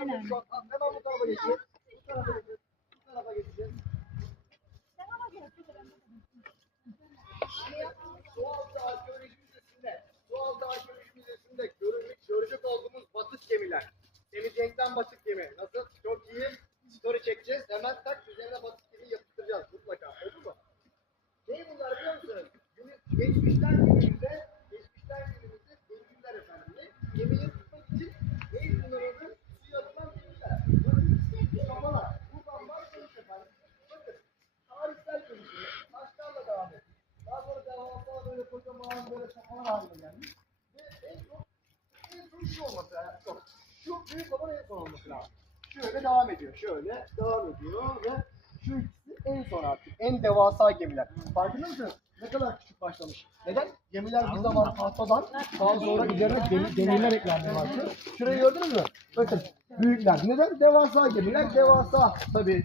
Hemen. Şu an hemen bu tarafa geçeceğiz. Bu tarafa geçeceğiz. Bu tarafa geçeceğiz. Sualtı Arkeoloji Müzesi'nde, Sualtı Arkeoloji Müzesi'nde görülmüş, görecek olduğumuz batık gemiler. Semih Cenk'ten batık gemi. Nasıl? Çok iyi. Story çekeceğiz. Hemen tak üzerine batık gemi yapıştıracağız mutlaka. Oldu mu? Ne bunlar biliyor musunuz? Geçmişten günümüzde, geçmişten günümüzde gemiler efendim. Ne? Gemileri tutmak için neyi kullanıldı? Suya atılan gemiler. Bakın, bu bambalar. Bu bambalar sonuç efendim. Bakın, tarihsel gelişimi taşlarla devam ediyor. Daha sonra devasa böyle safalar haline gelmiş. Ve en son, en son şu olması lazım. Şu büyük olan en son olması lazım. Şöyle devam ediyor. Şöyle devam ediyor ve şu ikisi en son artık. En devasa gemiler. Farkında mısınız? Ne kadar küçük başlamış. Neden? Gemiler bir zaman tahtadan daha sonra üzerine demir, demirler eklendi vardı. Şurayı gördünüz mü? Bakın büyükler. Neden? Devasa gemiler. Devasa tabii